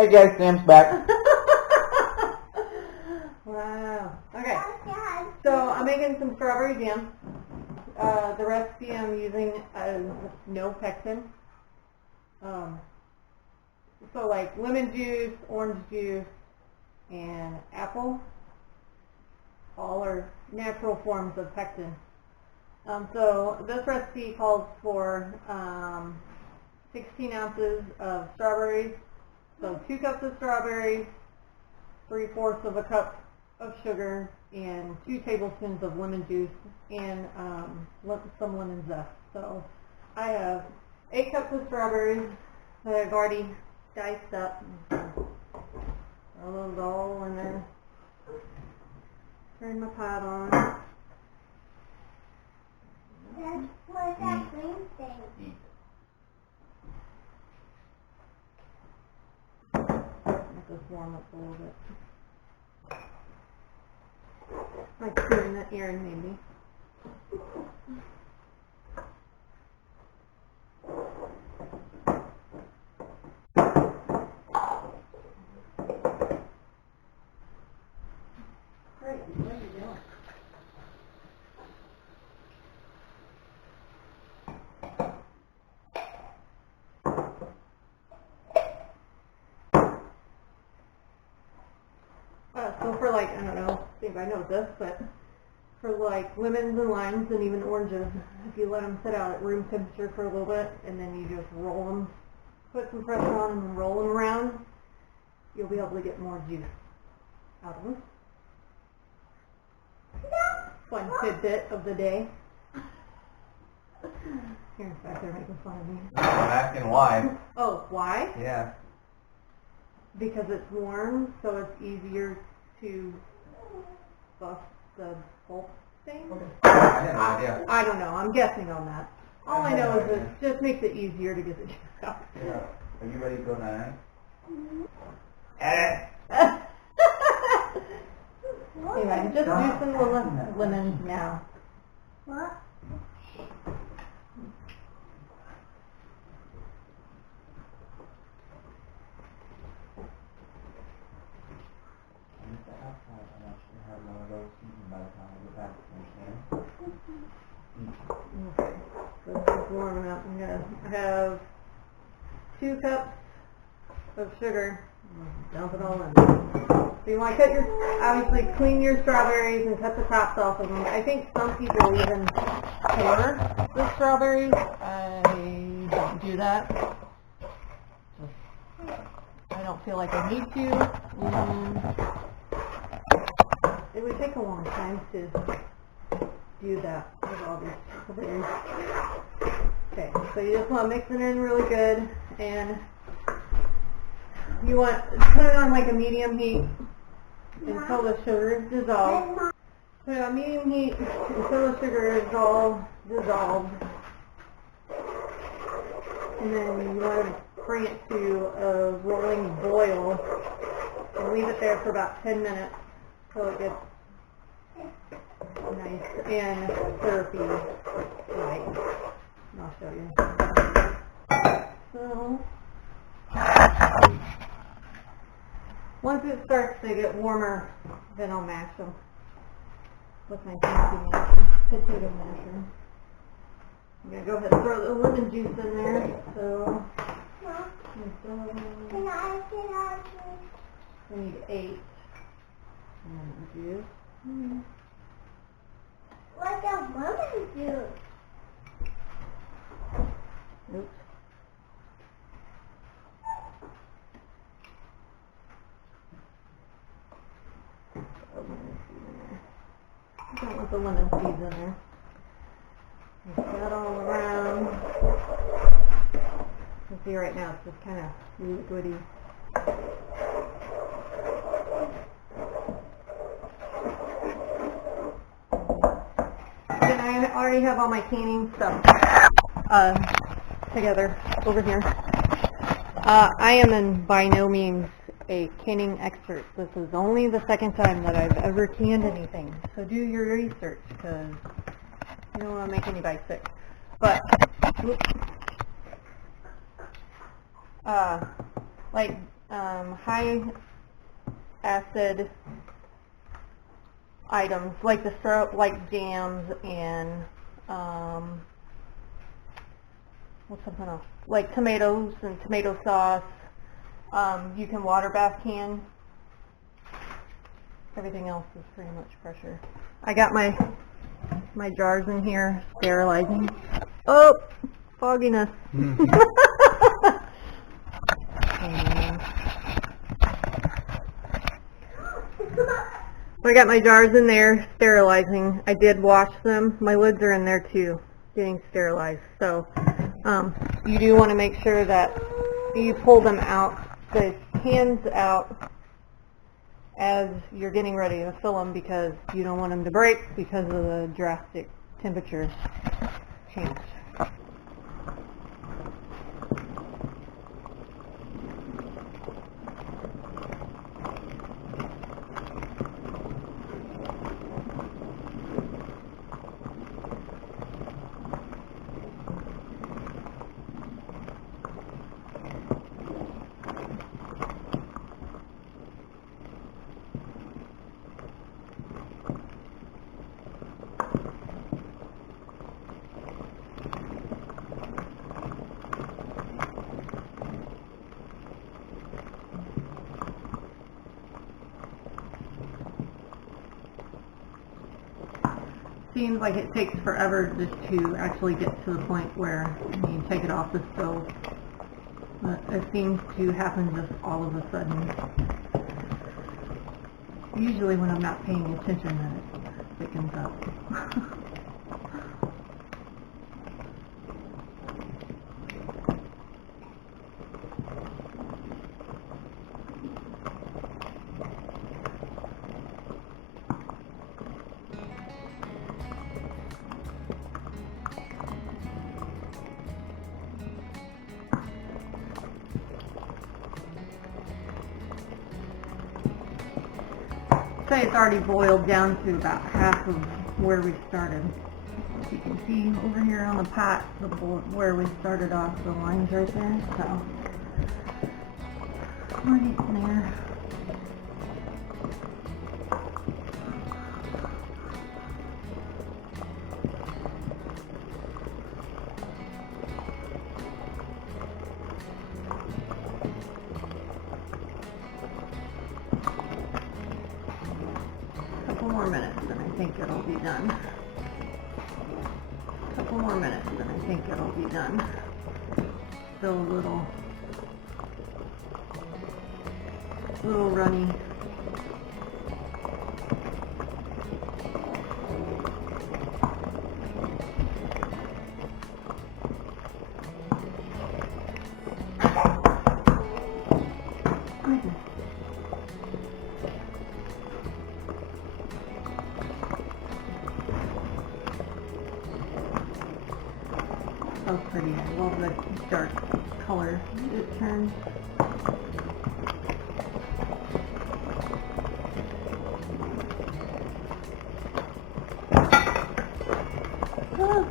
Hey guys, Sam's back. Wow. Okay. So I'm making some strawberry jam. The recipe I'm using is no pectin. So like lemon juice, orange juice, and apple, all are natural forms of pectin. So this recipe calls for 16 ounces of strawberries. So 2 cups of strawberries, 3/4 of a cup of sugar, and 2 tablespoons of lemon juice, and some lemon zest. So I have 8 cups of strawberries that I've already diced up. Throw those all in there. Turn my pot on. What's that green thing? Let this warm up a little bit. Like doing that Aaron made me. Great, what are you doing? So for like, I don't know if anybody knows this, but for like lemons and limes and even oranges, if you let them sit out at room temperature for a little bit and then you just roll them, put some pressure on them and roll them around, you'll be able to get more juice out of them. Fun tidbit of the day. Aaron's back there making fun of me. I'm asking why. Oh, why? Yeah. Because it's warm, so it's easier to bust the pulp thing. I had no idea. I don't know. I'm guessing on that. All I know is it just makes it easier to get the juice out. Yeah. Are you ready to go night? Anyway, just juicing the lemons now. What? Okay, so this is warming up. I have 2 cups of sugar. Dump it all in. So you want to cut obviously clean your strawberries and cut the tops off of them. I think some people even pare the strawberries. I don't do that. I don't feel like I need to. It would take a long time to do that with all these berries. Okay, so you just want to mix it in really good, and you want to put it on like a medium heat until the sugar is dissolved. Put it on medium heat until the sugar is all dissolved. And then you want to bring it to a rolling boil and leave it there for about 10 minutes until it gets nice and syrupy. Right. And I'll show you. So, once it starts to get warmer, then I'll mash them with my potato masher. I'm going to go ahead and throw the lemon juice in there. So, Can I we need 8 lemon juice. what does lemon do? Oops. I don't want the lemon seeds in there. Mix that all around. You can see right now it's just kind of liquidy. Then I already have all my canning stuff together over here. I am by no means a canning expert. This is only the second time that I've ever canned anything. So do your research, because you don't want to make anybody sick. But, like high acid items like the syrup, like jams and what's something else? Like tomatoes and tomato sauce. You can water bath can. Everything else is pretty much pressure. I got my jars in here, sterilizing. Oh, fogginess. I got my jars in there, sterilizing. I did wash them. My lids are in there too, getting sterilized. So you do want to make sure that you pull them out, the cans out, as you're getting ready to fill them, because you don't want them to break because of the drastic temperature change. Seems like it takes forever just to actually get to the point where you take it off the stove. But it seems to happen just all of a sudden. Usually when I'm not paying attention, then it thickens up. Say it's already boiled down to about half of where we started. You can see over here on the pot where we started off, the lines right there. So right in there. More minutes and I think it'll be done. A couple more minutes and I think it'll be done. Still a little runny. So pretty. I love the dark color it turns. Ah.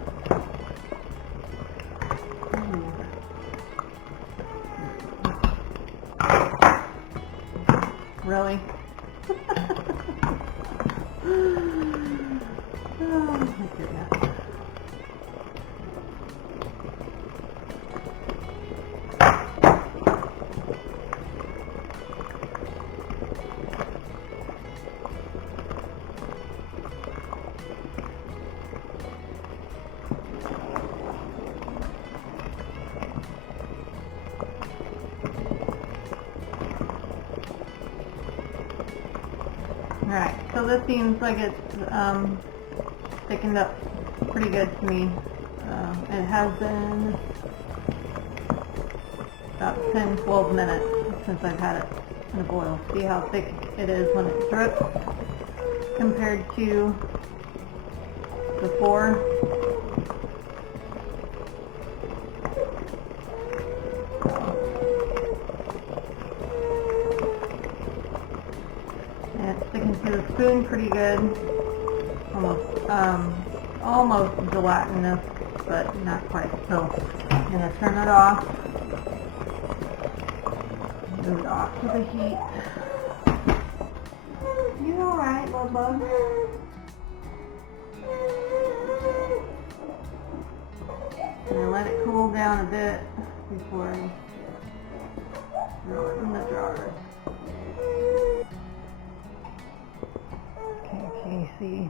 Really? Oh my goodness. Alright, so this seems like it's thickened up pretty good to me. It has been about 10-12 minutes since I've had it in a boil. See how thick it is when it drips compared to before. Sticking to the spoon pretty good, almost gelatinous, but not quite. So I'm gonna turn it off. boot off to the heat. You alright, love bug? And let it cool down a bit before I throw it in the drawers. Okay, can you see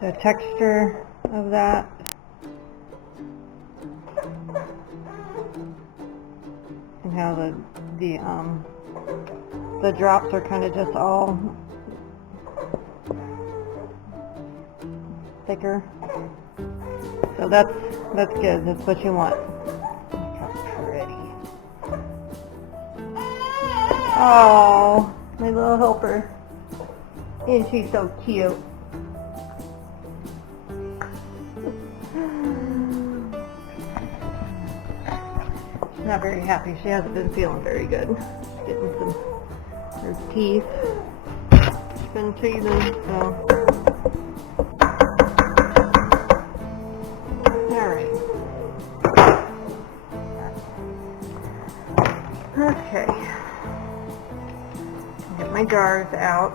the texture of that? And how the drops are kind of just all thicker. So that's good. That's what you want. Look how pretty. Oh, my little helper. Isn't she so cute? She's not very happy. She hasn't been feeling very good. She's getting her teeth. She's been teething, so. Alright. Okay. Get my jars out.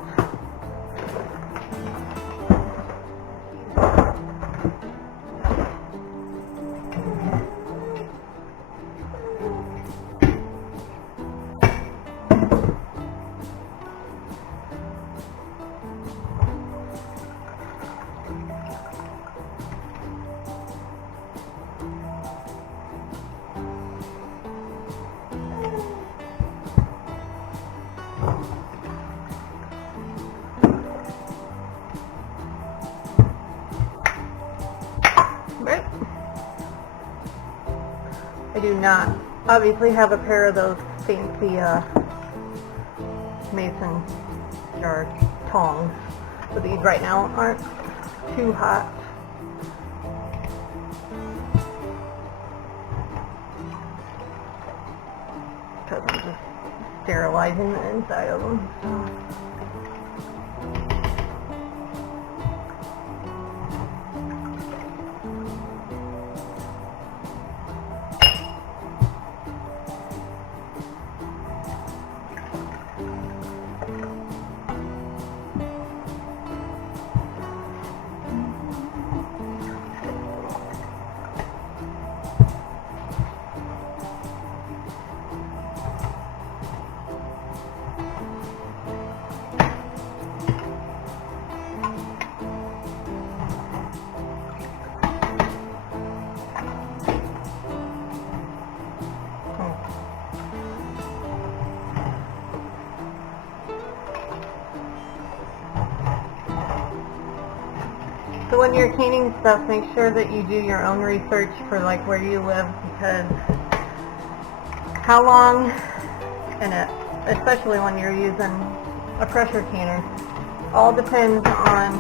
Right. I do not obviously have a pair of those fancy mason jar tongs, but these right now aren't too hot. Because I'm just sterilizing the inside of them. So when you're cleaning stuff, make sure that you do your own research for like where you live, because how long, and especially when you're using a pressure canner, all depends on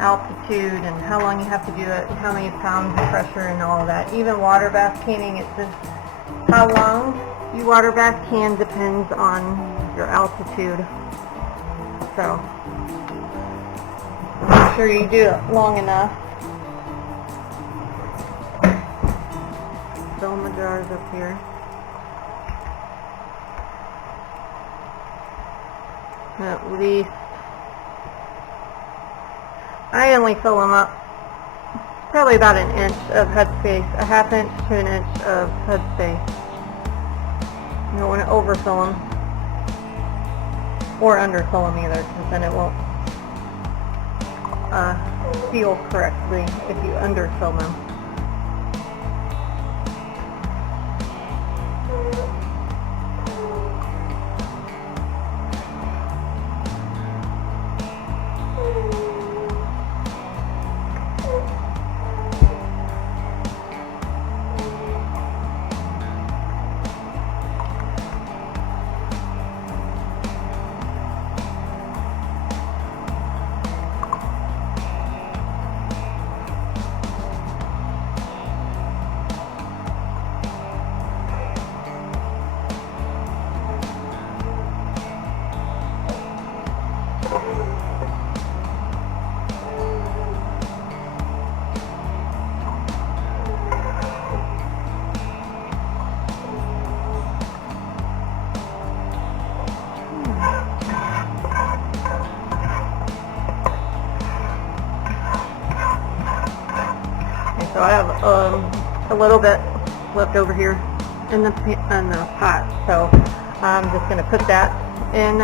altitude and how long you have to do it, and how many pounds of pressure and all of that. Even water bath canning, it's just how long you water bath can depends on your altitude. So make sure you do it long enough. Fill my jars up here. At least, I only fill them up probably about an inch of headspace, a half inch to an inch of headspace. You don't want to overfill them or underfill them either, because then it won't seal correctly if you underfill them. So I have a little bit left over here in the pot. So I'm just going to put that in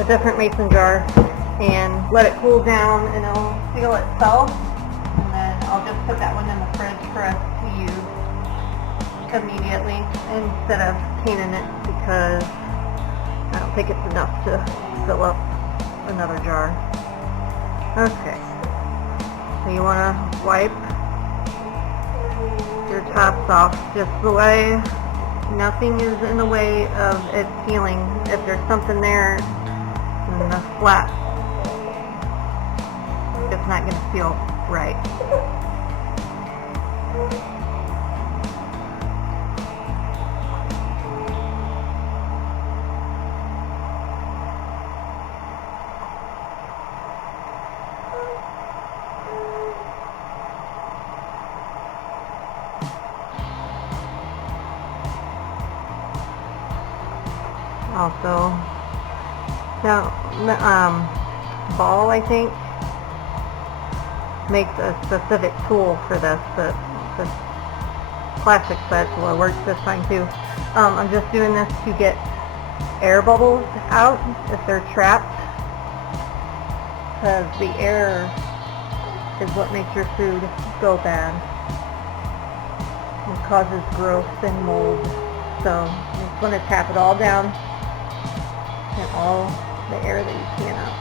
a different mason jar and let it cool down, and it'll seal itself. And then I'll just put that one in the fridge for us to use immediately instead of canning it, because I don't think it's enough to fill up another jar. Okay. So you want to wipe your tops off just the way nothing is in the way of it sealing. If there's something there in the flat, it's not going to seal right. Also, now, Ball, I think, makes a specific tool for this, but the plastic spatula works this time too. I'm just doing this to get air bubbles out if they're trapped, because the air is what makes your food go bad. It causes growth and mold. So you just want to tap it all down and all the air that you can out.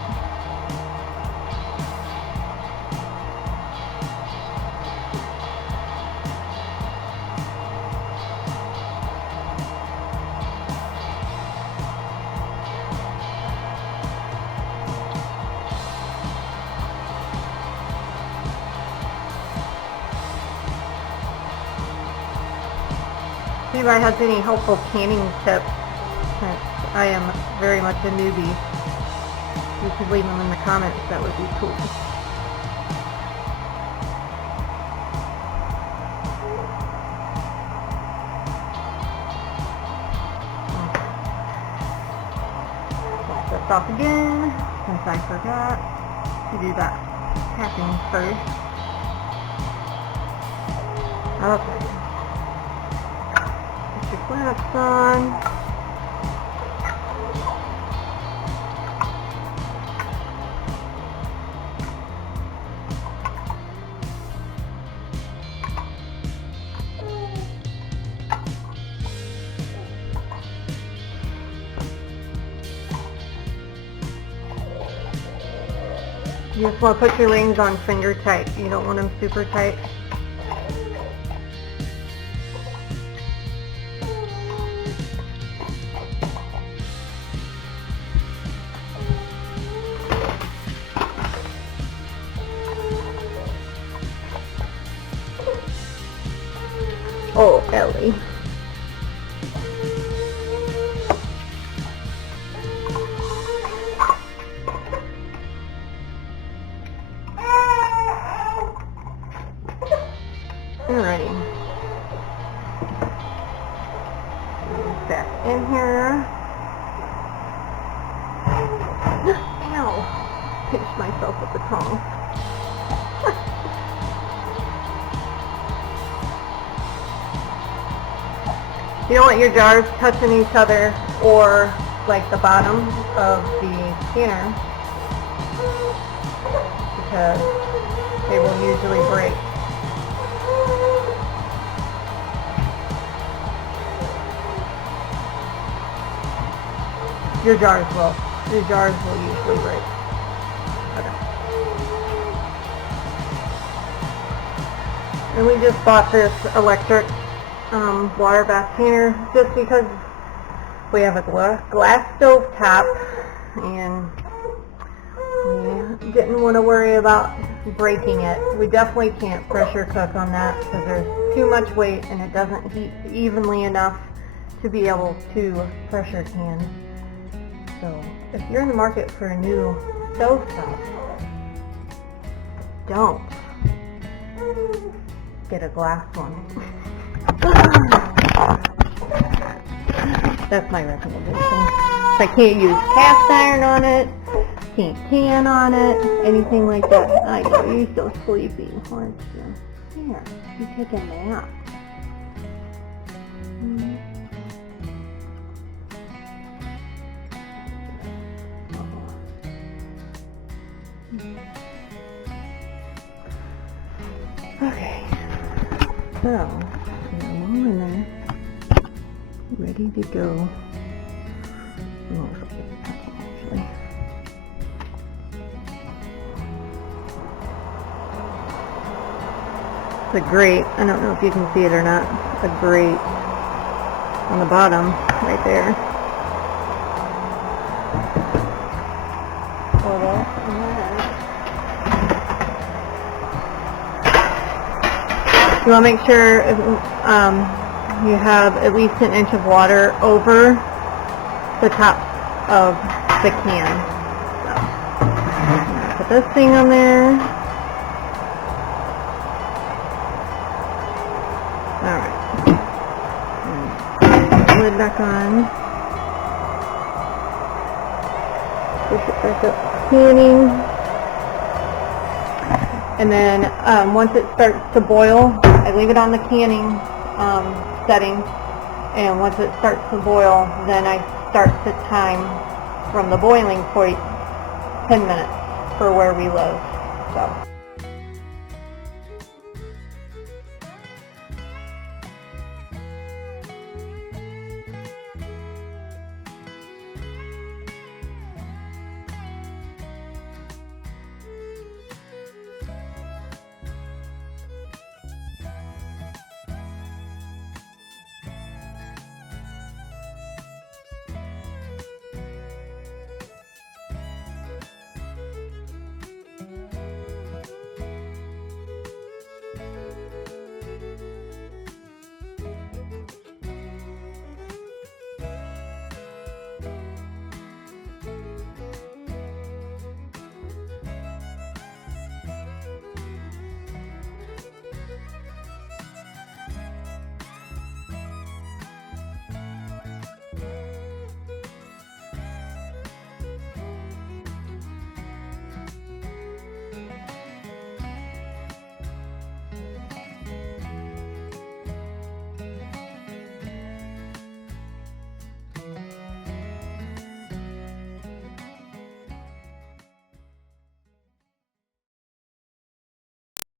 If anybody has any helpful canning tips, I am very much a newbie. You could leave them in the comments, that would be cool. Wipe this off again, since I forgot to do that tapping first. Okay. Put your flaps on. You just want to put your rings on finger tight. You don't want them super tight. Oh, Ellie. Alrighty. Back in here. Ow! Pinched myself with the tongs. You don't want your jars touching each other or like the bottom of the canner, because they will usually break. Your jars will usually break. Okay. And we just bought this electric water bath canner just because we have a glass stove top and we didn't want to worry about breaking it. We definitely can't pressure cook on that because there's too much weight and it doesn't heat evenly enough to be able to pressure can. So if you're in the market for a new stove top, don't get a glass one. That's my recommendation. If I can't use cast iron on it, Can't tan on it, anything like that. I know, you're so sleepy, aren't you? Here, you take a nap. Mm. Okay, so I'm all in there, ready to go. Oh, actually. It's a grate. I don't know if you can see it or not. A grate on the bottom, right there. You want to make sure you have at least an inch of water over the top of the can. So, put this thing on there. Alright. Lid back on. Push it back up. Canning. And then once it starts to boil, I leave it on the canning setting. And once it starts to boil, then I start to time from the boiling point 10 minutes for where we live. So.